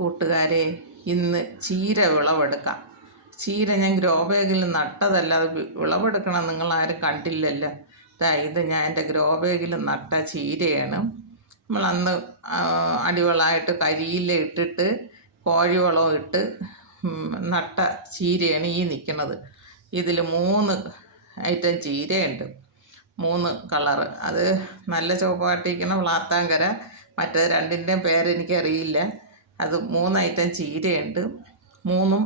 കൂട്ടുകാരെ, ഇന്ന് ചീര വിളവെടുക്കാം. ചീര ഞാൻ ഗ്രോ ബാഗിൽ നട്ടതല്ലാതെ വിളവെടുക്കണം നിങ്ങളാരും കണ്ടില്ലല്ലോ. ഇത് ഞാൻ എൻ്റെ ഗ്രോ ബാഗിൽ നട്ട ചീരയാണ്. നമ്മളന്ന് അടിവളമായിട്ട് കരിയില ഇട്ടിട്ട് കോഴിവളവും ഇട്ട് നട്ട ചീരയാണ് ഈ നിൽക്കുന്നത്. ഇതിൽ 3 ഐറ്റം ചീരയുണ്ട്, 3 കളറ്. അത് നല്ല ചുവപ്പായിട്ടിരിക്കുന്ന വ്ളാത്താങ്കര, മറ്റേ രണ്ടിൻ്റെയും പേരെനിക്കറിയില്ല. അത് 3 ഐറ്റം ചീരയുണ്ട്. 3ഉം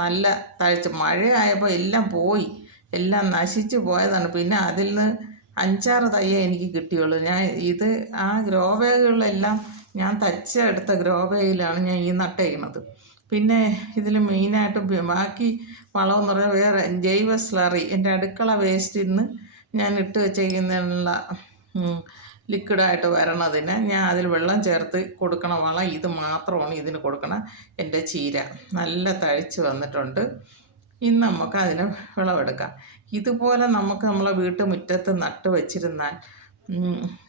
നല്ല തഴച്ച് മഴയായപ്പോൾ എല്ലാം പോയി, എല്ലാം നശിച്ചു പോയതാണ്. പിന്നെ അതിൽ നിന്ന് 5-6 തയ്യേ എനിക്ക് കിട്ടിയുള്ളൂ. ഞാൻ ഇത് ആ ഗ്രോ ബാഗുകളിലെല്ലാം ഞാൻ തച്ചെടുത്ത ഗ്രോ ബാഗിലാണ് ഞാൻ ഈ നട്ടേക്കുന്നത്. പിന്നെ ഇതിൽ മെയിനായിട്ട് ബാക്കി വളമെന്ന് പറഞ്ഞാൽ വേറെ ജൈവ സ്ലറി, എൻ്റെ അടുക്കള വേസ്റ്റിൽ നിന്ന് ഞാൻ ഇട്ട് വെച്ചേക്കുന്നതിനുള്ള ലിക്വിഡായിട്ട് വരണതിന് ഞാൻ അതിൽ വെള്ളം ചേർത്ത് കൊടുക്കണ വളം ഇത് മാത്രമാണ് ഇതിന് കൊടുക്കണം. എൻ്റെ ചീര നല്ല തഴച്ച് വന്നിട്ടുണ്ട്. ഇന്ന് നമുക്ക് അതിന് വിളവെടുക്കാം. ഇതുപോലെ നമുക്ക് നമ്മളെ വീട്ടുമുറ്റത്ത് നട്ട് വെച്ചിരുന്നാൽ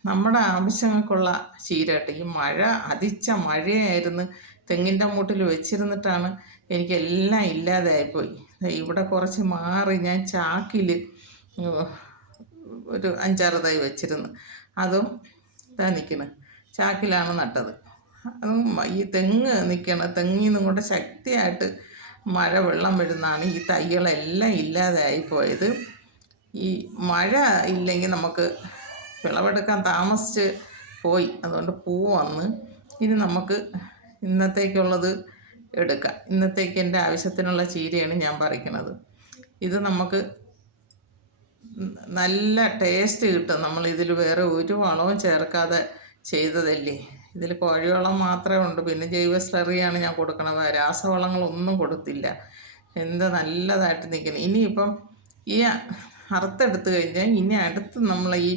നമ്മുടെ ആവശ്യങ്ങൾക്കുള്ള ചീര കിട്ടും. ഈ മഴ അതിച്ച മഴയായിരുന്നു, തെങ്ങിൻ്റെ മൂട്ടിൽ വെച്ചിരുന്നിട്ടാണ് എനിക്കെല്ലാം ഇല്ലാതായിപ്പോയി. ഇവിടെ കുറച്ച് മാറി ഞാൻ ചാക്കിൽ ഒരു 5-6 തൈ വെച്ചിരുന്നു. അതും ഇതാ നിൽക്കണം, ചാക്കിലാണ് നട്ടത്. അതും ഈ തെങ്ങിൽ നിന്നും കൂടെ ശക്തിയായിട്ട് മഴ വെള്ളം വരുന്നതാണ് ഈ തൈകളെല്ലാം ഇല്ലാതായിപ്പോയത്. ഈ മഴ ഇല്ലെങ്കിൽ നമുക്ക് വിളവെടുക്കാൻ താമസിച്ച് പോയി, അതുകൊണ്ട് പൂ വന്ന്. ഇനി നമുക്ക് ഇന്നത്തേക്കുള്ളത് എടുക്കാം. ഇന്നത്തേക്ക് എൻ്റെ ആവശ്യത്തിനുള്ള ചീരയാണ് ഞാൻ പറിക്കുന്നത്. ഇത് നമുക്ക് നല്ല ടേസ്റ്റ് കിട്ടും. നമ്മളിതിൽ വേറെ ഒരു വളവും ചേർക്കാതെ ചെയ്തതല്ലേ. ഇതിൽ കോഴിവളം മാത്രമേ ഉണ്ട്, പിന്നെ ജൈവ സ്ലറിയാണ് ഞാൻ കൊടുക്കണത്. രാസവളങ്ങളൊന്നും കൊടുത്തില്ല. എന്ത് നല്ലതായിട്ട് നിൽക്കണം. ഇനിയിപ്പം ഈ അറുത്തെടുത്ത് കഴിഞ്ഞാൽ ഇനി അടുത്ത് നമ്മൾ ഈ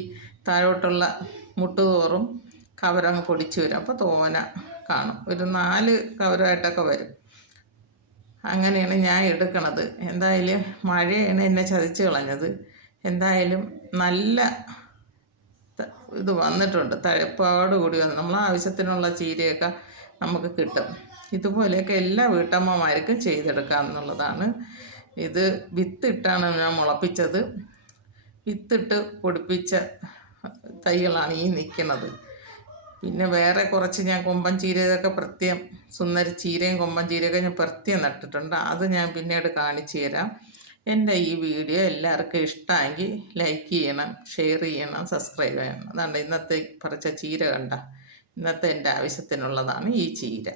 താഴോട്ടുള്ള മുട്ടുതോറും കവരങ്ങ് പൊടിച്ച് വരും. അപ്പോൾ തോന കാണും, ഒരു 4 കവരമായിട്ടൊക്കെ വരും. അങ്ങനെയാണ് ഞാൻ എടുക്കണത്. എന്തായാലും മഴയാണ് എന്നെ ചതിച്ച് കളഞ്ഞത്. എന്തായാലും നല്ല ഇത് വന്നിട്ടുണ്ട്, തഴപ്പോട് കൂടി വന്നു. നമ്മളെ ആവശ്യത്തിനുള്ള ചീരയൊക്കെ നമുക്ക് കിട്ടും. ഇതുപോലെയൊക്കെ എല്ലാ വീട്ടമ്മമാർക്കും ചെയ്തെടുക്കാമെന്നുള്ളതാണ്. ഇത് വിത്തിട്ടാണ് ഞാൻ മുളപ്പിച്ചത്. വിത്തിട്ട് പൊടിപ്പിച്ച തൈകളാണ് ഈ നിൽക്കുന്നത്. പിന്നെ വേറെ കുറച്ച് ഞാൻ കൊമ്പൻ ചീരയൊക്കെ പ്രത്യേകം, സുന്ദരി ചീരയും കൊമ്പൻ ചീരയൊക്കെ ഞാൻ പ്രത്യേകം നട്ടിട്ടുണ്ട്. അത് ഞാൻ പിന്നീട് കാണിച്ചു തരാം. എൻ്റെ ഈ വീഡിയോ എല്ലാവർക്കും ഇഷ്ടമെങ്കിൽ ലൈക്ക് ചെയ്യണം, ഷെയർ ചെയ്യണം, സബ്സ്ക്രൈബ് ചെയ്യണം. അതാണ് ഇന്നത്തെ പറിച്ച ചീര കണ്ട. ഇന്നത്തെ എൻ്റെ ആവശ്യത്തിനുള്ളതാണ് ഈ ചീര.